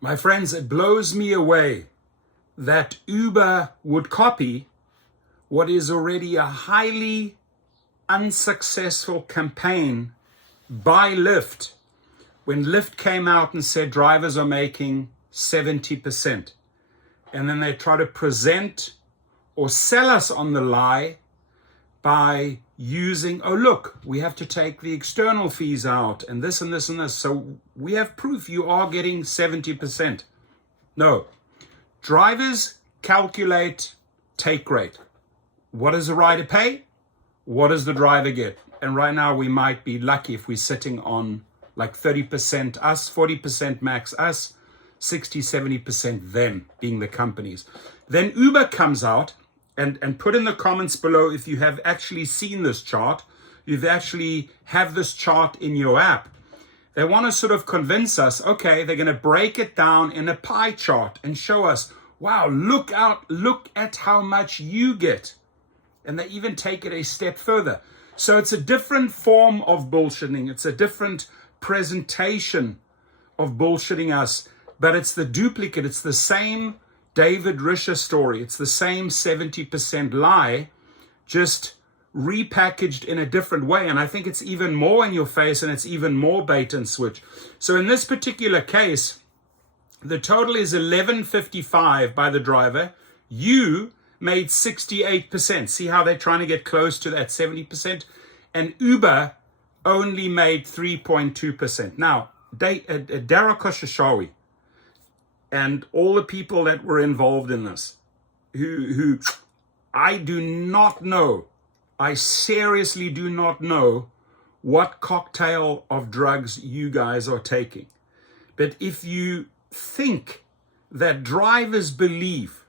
My friends, it blows me away that Uber would copy what is already a highly unsuccessful campaign by Lyft when Lyft came out and said drivers are making 70%. And then they try to present or sell us on the lie by using, oh, look, we have to take the external fees out and this and this and this. So we have proof you are getting 70%. No. Drivers calculate take rate. What does the rider pay? What does the driver get? And right now we might be lucky if we're sitting on like 30% us, 40% max us, 60, 70% them being the companies. Then Uber comes out and put in the comments below if you have actually seen this chart, you've actually have this chart in your app. They want to sort of convince us, okay, they're going to break it down in a pie chart and show us, wow, look at how much you get. And they even take it a step further. So it's a different form of bullshitting. It's a different presentation of bullshitting us, but it's the duplicate. It's the same David Risher story. It's the same 70% lie, just repackaged in a different way. And I think it's even more in your face and it's even more bait and switch. So in this particular case, the total is $11.55 by the driver. You made 68%. See how they're trying to get close to that 70%? And Uber only made 3.2%. Now, Dara Khosrowshahi and all the people that were involved in this, who I do not know, I seriously do not know what cocktail of drugs you guys are taking. But if you think that drivers believe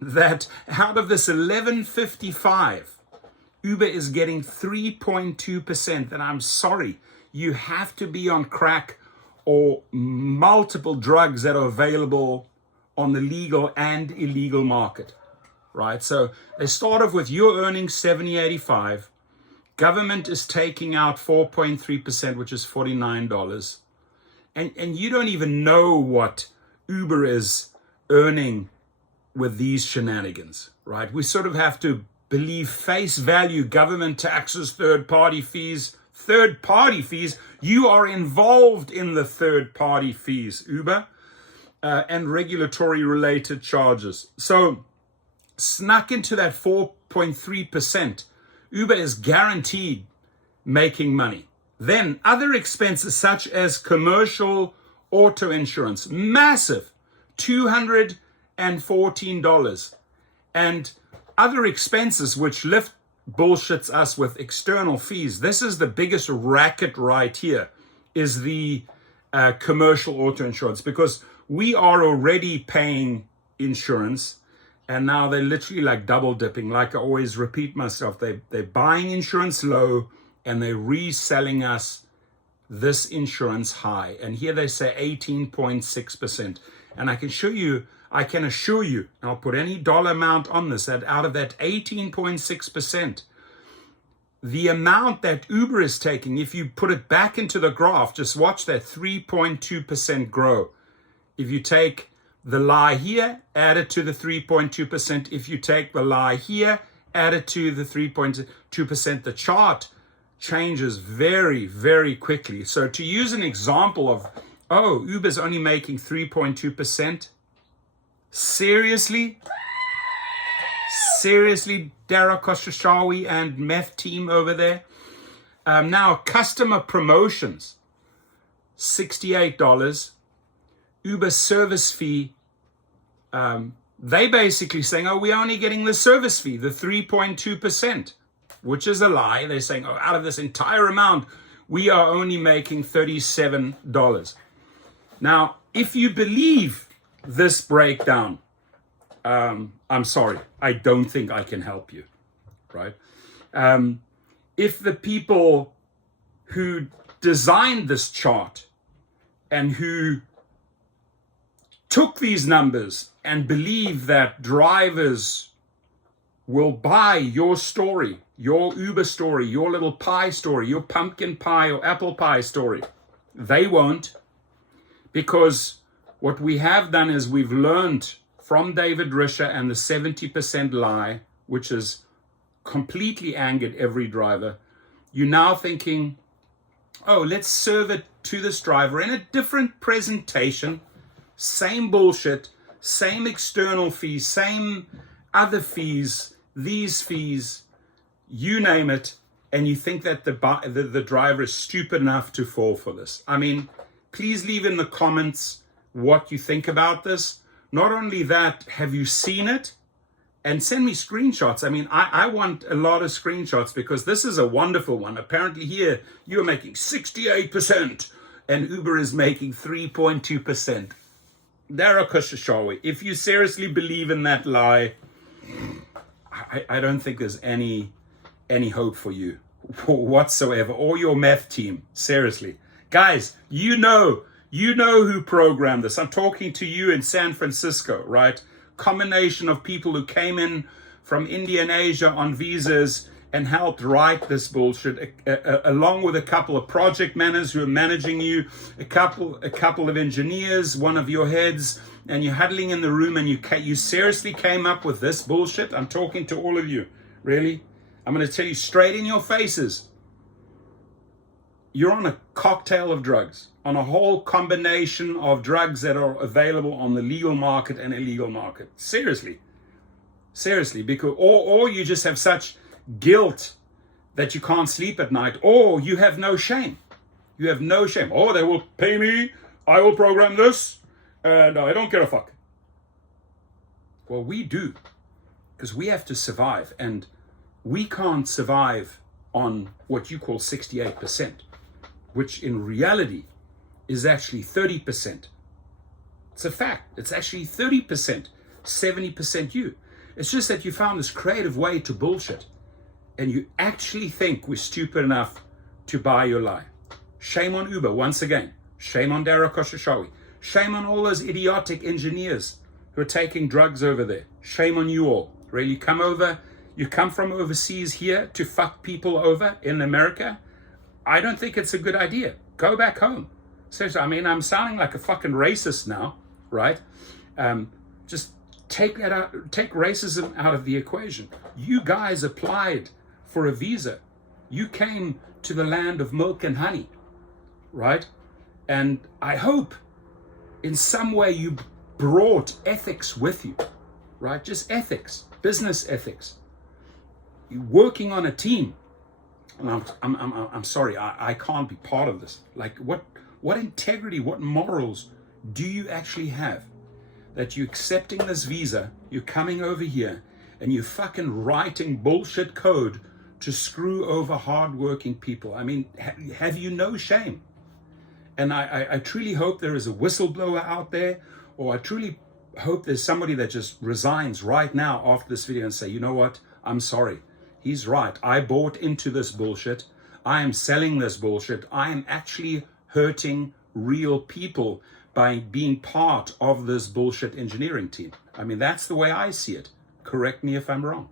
that out of this 11.55, Uber is getting 3.2%, then I'm sorry, you have to be on crack or multiple drugs that are available on the legal and illegal market, right? So they start off with you're earning $70.85. Government is taking out 4.3%, which is $49. And you don't even know what Uber is earning with these shenanigans, right? We sort of have to believe face value, government taxes, third-party fees. Third-party fees, you are involved in the third-party fees, Uber, and regulatory-related charges. So snuck into that 4.3%, Uber is guaranteed making money. Then other expenses such as commercial auto insurance, massive, $214. And other expenses which Lyft bullshits us with external fees. This is the biggest racket right here, is the commercial auto insurance, because we are already paying insurance and now they're literally like double dipping. Like I always repeat myself, they're buying insurance low and they're reselling us this insurance high. And here they say 18.6%. And I can assure you, and I'll put any dollar amount on this, that out of that 18.6%, the amount that Uber is taking, if you put it back into the graph, just watch that 3.2% grow. If you take the lie here, add it to the 3.2%. If you take the lie here, add it to the 3.2%. The chart changes very, very quickly. So to use an example of, oh, Uber's only making 3.2%, Seriously, Dara Khosrowshahi and meth team over there. Now, customer promotions, $68. Uber service fee, they basically saying, oh, we're only getting the service fee, the 3.2%, which is a lie. They're saying, oh, out of this entire amount, we are only making $37. Now, if you believe this breakdown, I'm sorry, I don't think I can help you, right? If the people who designed this chart and who took these numbers and believe that drivers will buy your story, your Uber story, your little pie story, your pumpkin pie or apple pie story, they won't, because What we have done is we've learned from David Risher and the 70% lie, which has completely angered every driver. You're now thinking, oh, let's serve it to this driver in a different presentation, same bullshit, same external fees, same other fees, these fees, you name it, and you think that the driver is stupid enough to fall for this. I mean, please leave in the comments what you think about this. Not only that, have you seen it? And send me screenshots. I mean, I want a lot of screenshots because this is a wonderful one. Apparently here, you're making 68% and Uber is making 3.2%. Darakashashawi, if you seriously believe in that lie, I don't think there's any hope for you whatsoever, or your meth team. Seriously. Guys, you know who programmed this. I'm talking to you in San Francisco, right? Combination of people who came in from India and Asia on visas and helped write this bullshit, along with a couple of project managers who are managing you, a couple of engineers, one of your heads, and you're huddling in the room and you seriously came up with this bullshit. I'm talking to all of you. Really? I'm going to tell you straight in your faces. You're on a cocktail of drugs, on a whole combination of drugs that are available on the legal market and illegal market. Seriously, because or you just have such guilt that you can't sleep at night, or you have no shame. You have no shame. Oh, they will pay me, I will program this, and I don't give a fuck. Well, we do, because we have to survive, and we can't survive on what you call 68%. Which in reality is actually 30%. It's a fact. It's actually 30%, 70% you. It's just that you found this creative way to bullshit, and you actually think we're stupid enough to buy your lie. Shame on Uber once again. Shame on Dara Khosrowshahi. Shame on all those idiotic engineers who are taking drugs over there. Shame on you all. Really, you come from overseas here to fuck people over in America. I don't think it's a good idea. Go back home. Seriously, I mean, I'm sounding like a fucking racist now, right? Just take that out, take racism out of the equation. You guys applied for a visa. You came to the land of milk and honey, right? And I hope in some way you brought ethics with you, right? Just ethics, business ethics. You're working on a team. And I'm sorry, I can't be part of this. Like, what integrity, what morals do you actually have that you're accepting this visa, you're coming over here, and you're fucking writing bullshit code to screw over hardworking people? I mean, have you no shame? And I truly hope there is a whistleblower out there, or I truly hope there's somebody that just resigns right now after this video and say, you know what, I'm sorry. He's right. I bought into this bullshit. I am selling this bullshit. I am actually hurting real people by being part of this bullshit engineering team. I mean, that's the way I see it. Correct me if I'm wrong.